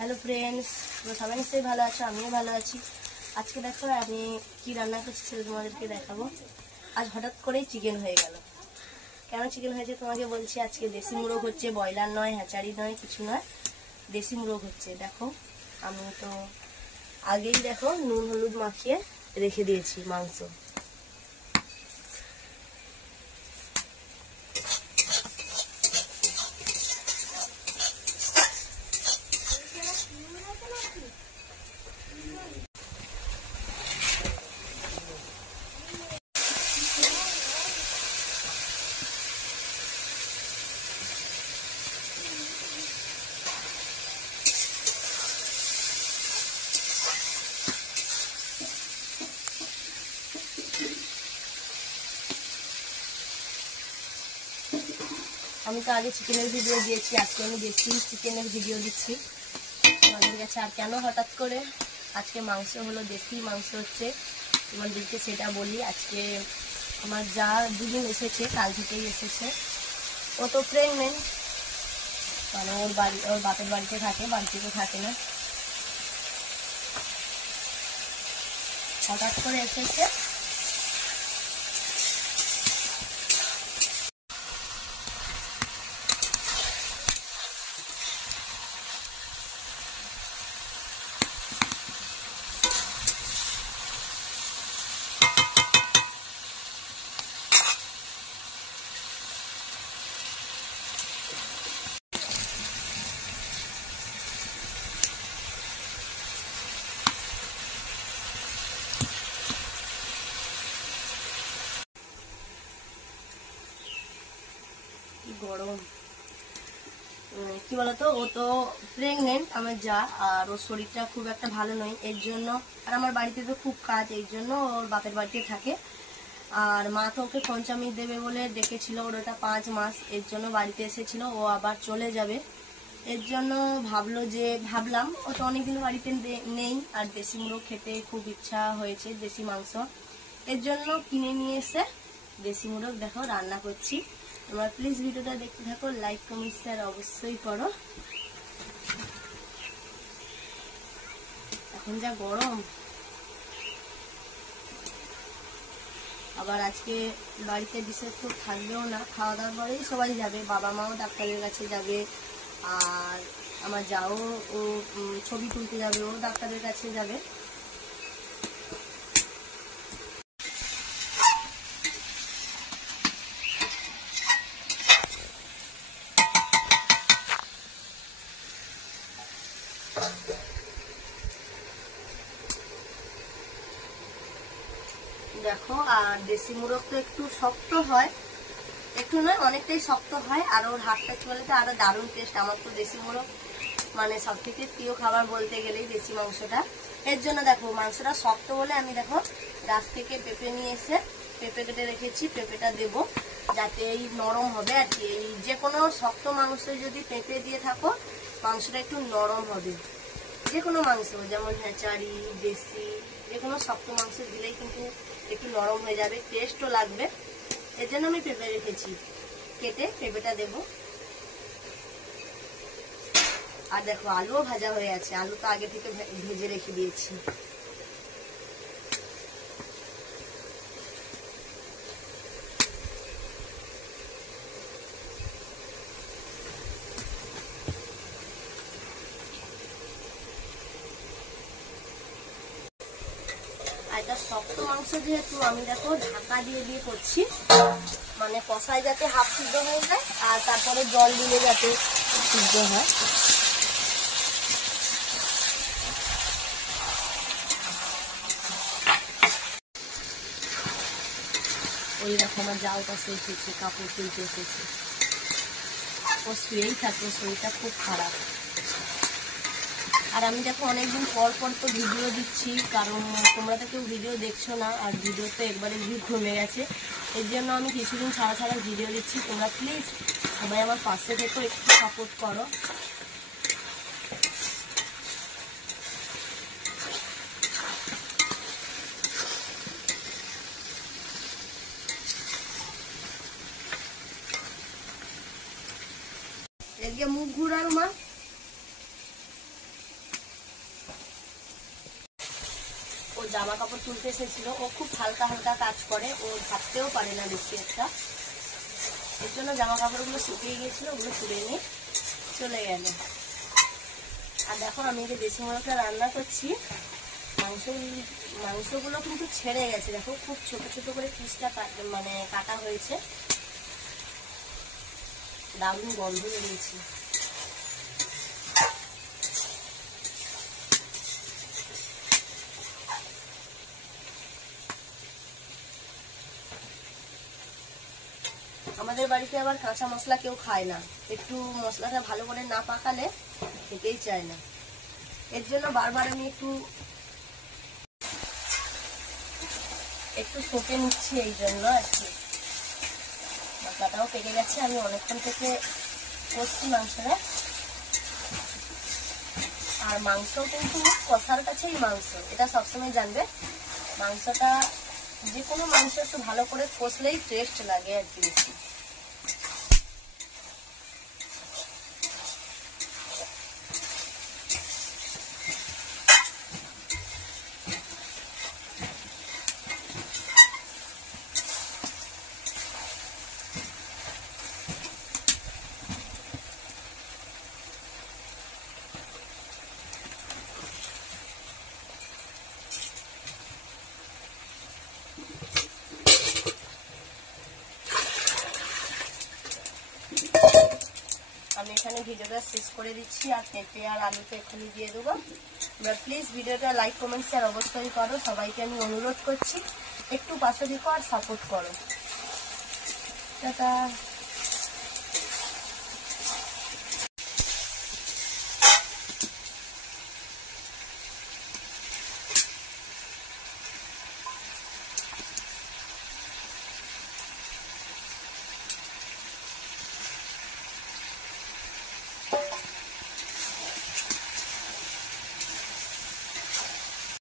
Hello friends, তোমরা সবাই নিশ্চয়ই ভালো আছো, আমিও ভালো আছি। আজকে দেখো আমি কি রান্না করছি সেটা তোমাদেরকে দেখাবো। আজ হঠাৎ করেই চিকেন হয়ে গেল। কেন চিকেন হয়েছে তোমাকে বলছি। আজকে দেশি মুরগ হচ্ছে, ব্রয়লার নয়, হ্যাচারি নয়, কিছু নয়, দেশি মুরগ হচ্ছে। দেখো আমি তো আগেই দেখো নুন হলুদ মাখিয়ে রেখে দিয়েছি মাংস। আমি তো আগে চিকেনের ভিডিও দিয়েছি, আজকে আমি দেশি চিকেনের ভিডিও দিচ্ছি তোমাদের কাছে। আর কেন হঠাৎ করে আজকে মাংস হলো, দেশি মাংস হচ্ছে তোমাদেরকে সেটা বলি। আজকে আমার যা দুদিন এসেছে, কাল থেকেই এসেছে। ও তো প্রেগনেন্ট, মানে ওর বাপের বাড়িতে থাকে, বাড়িতে থাকে না, হঠাৎ করে এসেছে। গরম কি বলতো, ও তো প্রেগনেন্ট আমার যা, আর ওর শরীরটা খুব একটা ভালো নয়, এর জন্য। আর আমার বাড়িতে তো খুব কাজ, এই জন্য ওর বাপের বাড়িতে থাকে। আর মা তো ওকে পঞ্চামৃত দেবে বলে ডেকেছিল, ওর ওটা 5 মাস, এর জন্য বাড়িতে এসেছিল। ও আবার চলে যাবে, এর জন্য ভাবলাম ও তো অনেকদিন বাড়িতে নেই, আর দেশি মুরগ খেতে খুব ইচ্ছা হয়েছে, দেশি মাংস। এর জন্য কিনে নিয়ে এসে দেশি মুরগ দেখো রান্না করছি। তোমরা প্লিজ ভিডিওটা দেখতে থাকো, লাইক কমেন্ট শেয়ার অবশ্যই করো। এখন যা গরম, আবার আজকে বাড়িতে বিশেষ কেউ থাকবেও না, খাওয়া দাওয়ার পরেই সবাই যাবে, বাবা মাও ডাক্তারের কাছে যাবে, আর আমার যাও ও ছবি তুলতে যাবে, ও ডাক্তারের কাছে যাবে। দেখো, আর দেশি মুরগ তো একটু শক্ত হয়, একটু নয় অনেকটাই শক্ত হয়, আর ওর হাতটা চলে তো আরো দারুণ টেস্ট। আমার তো দেশি মুরগ মানে সব থেকে প্রিয় খাবার বলতে গেলেই দেশি মাংসটা। এর জন্য দেখো মাংসটা শক্ত বলে আমি দেখো গাছ থেকে পেঁপে নিয়ে এসে পেঁপে কেটে রেখেছি, পেঁপেটা দেব যাতে এই নরম হবে আর কি। এই যে কোনো শক্ত মাংসে যদি পেঁপে দিয়ে থাকো, মাংসটা একটু নরম হবে। যে কোনো মাংস, যেমন হ্যাচারি, দেশি, যে কোনো শক্ত মাংস দিলেই কিন্তু একটু নরম হয়ে যাবে, টেস্টও লাগবে। এর জন্য আমি পেঁপে রেখেছি, কেটে পেঁপেটা দেব। আর দেখো আলুও ভাজা হয়ে আছে, আলু তো আগে থেকে ভেজে রেখে দিয়েছি। আর এটা শক্ত মাংস যেহেতু আমি দেখো ঢাকা দিয়ে দিয়ে করছি, মানে কষায় যাতে হাফ সিদ্ধ হয়ে যায়, আর তারপরে জল দিলে যাতে সিদ্ধ হয়। ওই রকম আমার জাল কাছে এসেছে, কাপড় তুলতে এসেছে, ও শুয়েই থাকে, শরীরটা খুব খারাপ। আর আমি দেখো অনেকদিন পর পর তো ভিডিও দিচ্ছি, কারণ তোমরা তো কেউ ভিডিও দেখছো না, আর ভিডিও তো একবারে ভিউ কমে গেছে। এর জন্য আমি কিছুদিন ছাড়া ছাড়া ভিডিও দিচ্ছি। তোমরা প্লিজ সবাই আমার পাশে থেকো, একটু সাপোর্ট করো। এদিকে মুখ ঘুরানো মা, জামা কাপড় তুলতে এসেছিল। ও খুব হালকা হালকা কাজ করে, ও ভাবতেও পারে না বেশি একটা, এর জন্য জামা কাপড়গুলো শুকিয়ে গিয়েছিল, ওগুলো তুলে নিয়ে চলে গেল। আর দেখো আমি যে দেশি মোরগটা রান্না করছি, মাংসগুলো কিন্তু ছেড়ে গেছে, দেখো খুব ছোট ছোট করে পিসটা মানে কাটা হয়েছে, দারুণ গন্ধ বেরিয়েছে। আমাদের বাড়িতে আবার কাঁচা মশলা কেউ খায় না, একটু মশলাটা ভালো করে না পাকালে খেতেই চায় না, এর জন্য বারবার আমি একটু সঁপে নিচ্ছি, এই জন্য আর কি। মশলাটাও পেকে গেছে, আমি অনেকক্ষণ থেকে কষছি মাংসটা। আর মাংস কিন্তু কষার কাছেই মাংস, এটা সবসময় জানবে। মাংসটা যে কোনো মাংস একটু ভালো করে কষলেই টেস্ট লাগে আর কি বেশি। আমি এখানে ভিডিওটা শেষ করে দিচ্ছি, আর পেঁপে আর আলুতে এখানে দিয়ে দেবো। প্লিজ ভিডিওটা লাইক কমেন্ট শেয়ার অবশ্যই করো, সবাইকে আমি অনুরোধ করছি একটু পাশে থেকো আর সাপোর্ট করো। টাটা।